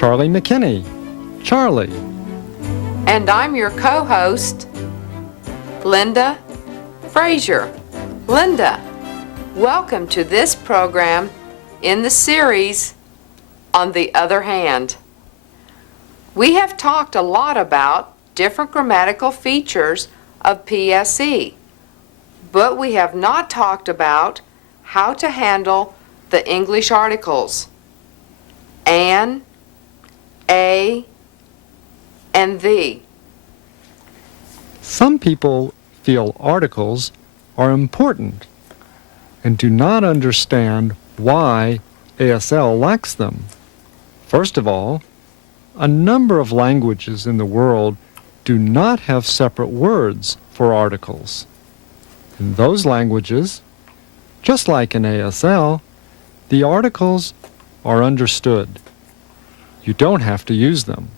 Charlie McKinney. Charlie. And I'm your co-host, Linda Frazier. Linda, welcome to this program in the series, On the Other Hand. We have talked a lot about different grammatical features of PSE, but we have not talked about how to handle the English articles an, a, and the. Some people feel articles are important and do not understand why ASL lacks them. First of all, a number of languages in the world do not have separate words for articles. In those languages, just like in ASL, the articles are understood. You don't have to use them.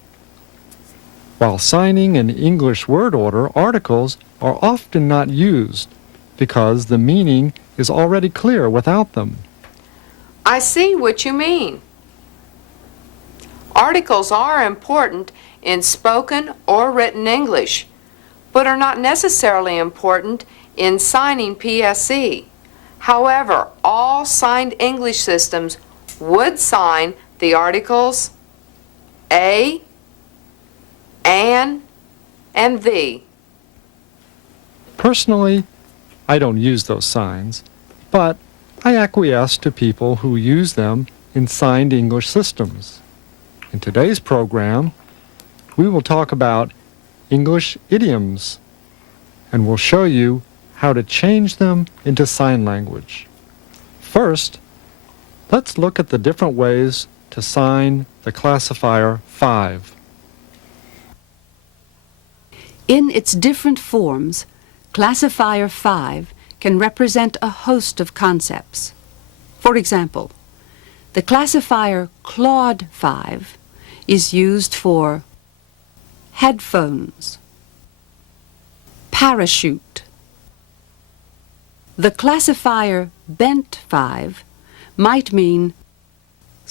While signing in English word order, articles are often not used because the meaning is already clear without them. I see what you mean. Articles are important in spoken or written English, but are not necessarily important in signing PSE. However, all signed English systems would sign the articles a, an, and the. Personally, I don't use those signs, but I acquiesce to people who use them in signed English systems. In today's program, we will talk about English idioms, and we'll show you how to change them into sign language. First, let's look at the different ways to sign the classifier 5. In its different forms, classifier 5 can represent a host of concepts. For example, the classifier Claude 5 is used for headphones, parachute. The classifier Bent 5 might mean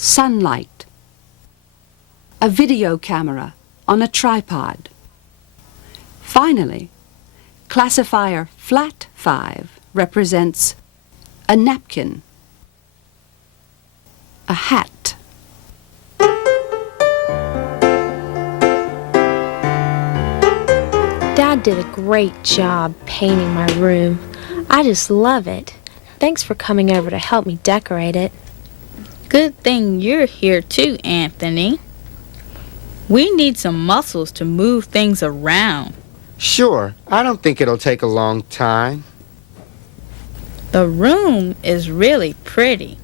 sunlight, a video camera on a tripod. Finally, classifier Flat 5 represents a napkin, a hat. Dad did a great job painting my room. I just love it. Thanks for coming over to help me decorate it. Good thing you're here too, Anthony. We need some muscles to move things around. Sure, I don't think it'll take a long time. The room is really pretty.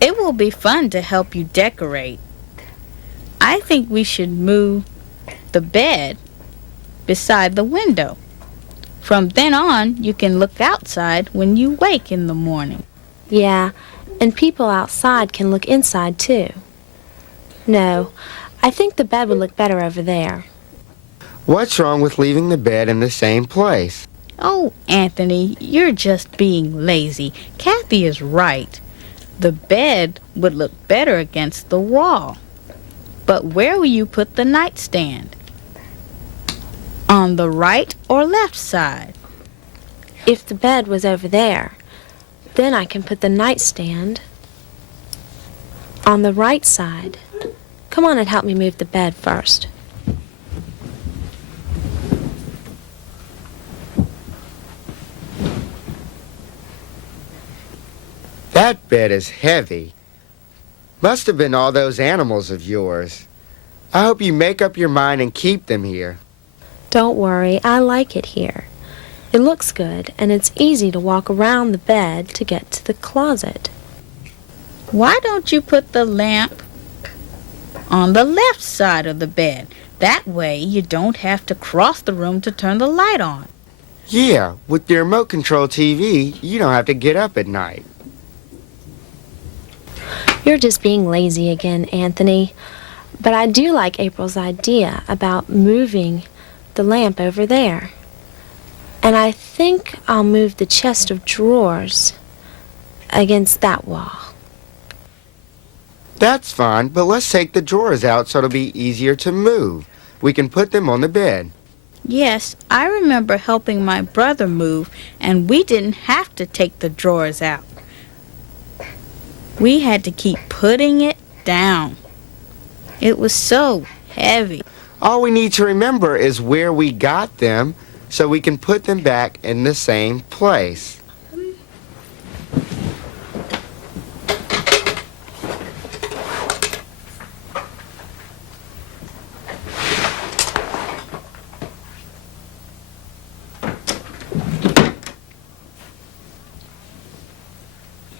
It will be fun to help you decorate. I think we should move the bed beside the window. From then on, you can look outside when you wake in the morning. Yeah, and people outside can look inside too. No, I think the bed would look better over there. What's wrong with leaving the bed in the same place? Oh, Anthony, you're just being lazy. Kathy is right. The bed would look better against the wall. But where will you put the nightstand? On the right or left side? If the bed was over there, then I can put the nightstand on the right side. Come on and help me move the bed first. That bed is heavy. Must have been all those animals of yours. I hope you make up your mind and keep them here. Don't worry, I like it here. It looks good, and it's easy to walk around the bed to get to the closet. Why don't you put the lamp on the left side of the bed? That way you don't have to cross the room to turn the light on. Yeah, with the remote control TV, you don't have to get up at night. You're just being lazy again, Anthony. But I do like April's idea about moving the lamp over there. And I think I'll move the chest of drawers against that wall. That's fine, but let's take the drawers out so it'll be easier to move. We can put them on the bed. Yes, I remember helping my brother move, and we didn't have to take the drawers out. We had to keep putting it down. It was so heavy. All we need to remember is where we got them so we can put them back in the same place.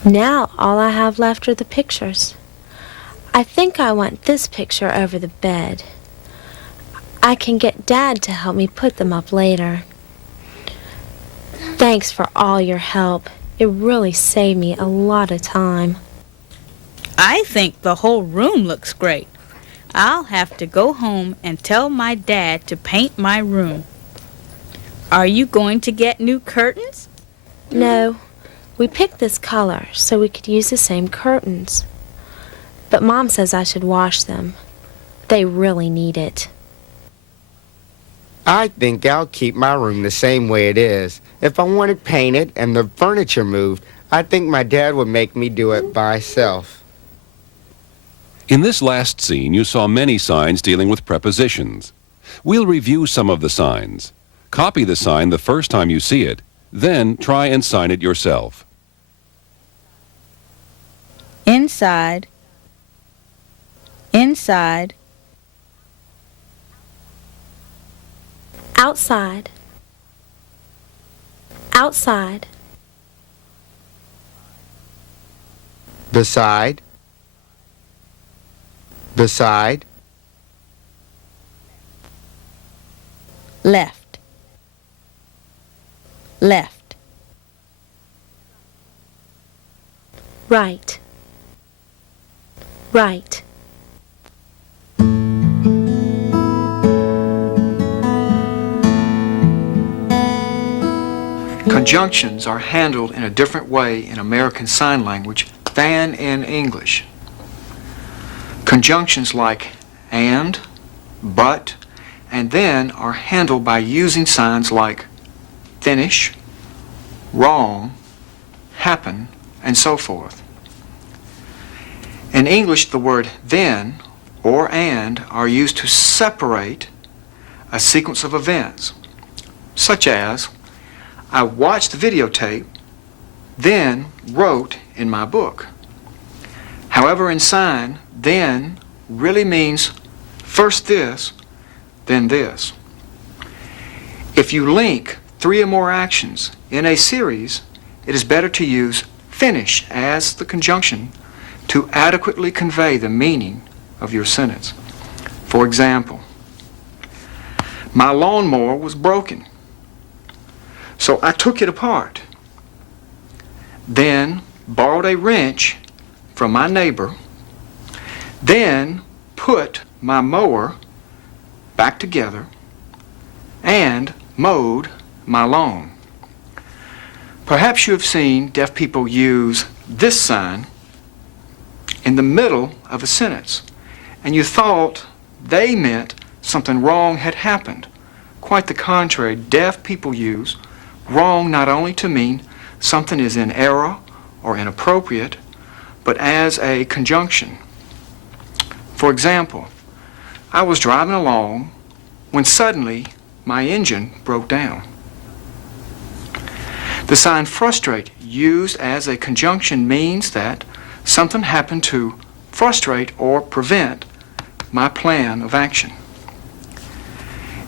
Now all I have left are the pictures. I think I want this picture over the bed. I can get Dad to help me put them up later. Thanks for all your help. It really saved me a lot of time. I think the whole room looks great. I'll have to go home and tell my dad to paint my room. Are you going to get new curtains? No, we picked this color so we could use the same curtains. But Mom says I should wash them. They really need it. I think I'll keep my room the same way it is. If I want it painted and the furniture moved, I think my dad would make me do it by myself. In this last scene, you saw many signs dealing with prepositions. We'll review some of the signs. Copy the sign the first time you see it, then try and sign it yourself. Inside. Inside. Outside. Outside. Beside. Beside. Left. Left. Right. Right. Conjunctions are handled in a different way in American Sign Language than in English. Conjunctions like and, but, and then are handled by using signs like finish, wrong, happen, and so forth. In English, the word then or and are used to separate a sequence of events, such as I watched the videotape, then wrote in my book. However, in sign, then really means first this, then this. If you link 3 or more actions in a series, it is better to use finish as the conjunction to adequately convey the meaning of your sentence. For example, my lawnmower was broken, so I took it apart, then borrowed a wrench from my neighbor, then put my mower back together and mowed my lawn. Perhaps you have seen deaf people use this sign in the middle of a sentence, and you thought they meant something wrong had happened. Quite the contrary, deaf people use wrong not only to mean something is in error or inappropriate, but as a conjunction. For example, I was driving along when suddenly my engine broke down. The sign frustrate used as a conjunction means that something happened to frustrate or prevent my plan of action.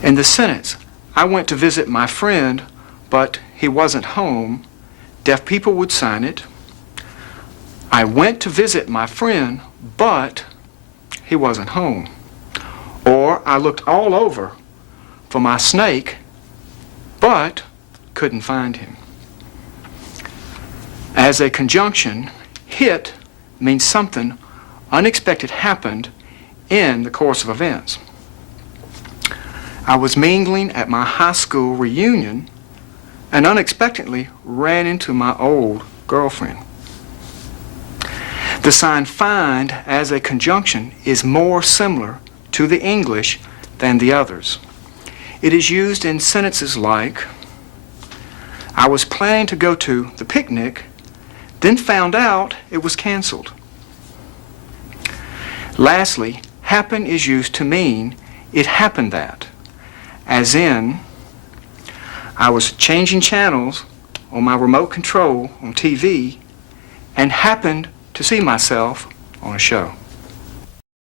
In the sentence, I went to visit my friend, but he wasn't home, deaf people would sign it, I went to visit my friend, but he wasn't home. Or I looked all over for my snake, but couldn't find him. As a conjunction, hit means something unexpected happened in the course of events. I was mingling at my high school reunion and unexpectedly ran into my old girlfriend. The sign find as a conjunction is more similar to the English than the others. It is used in sentences like, I was planning to go to the picnic, then found out it was canceled. Lastly, happen is used to mean it happened that, as in, I was changing channels on my remote control on TV and happened to see myself on a show.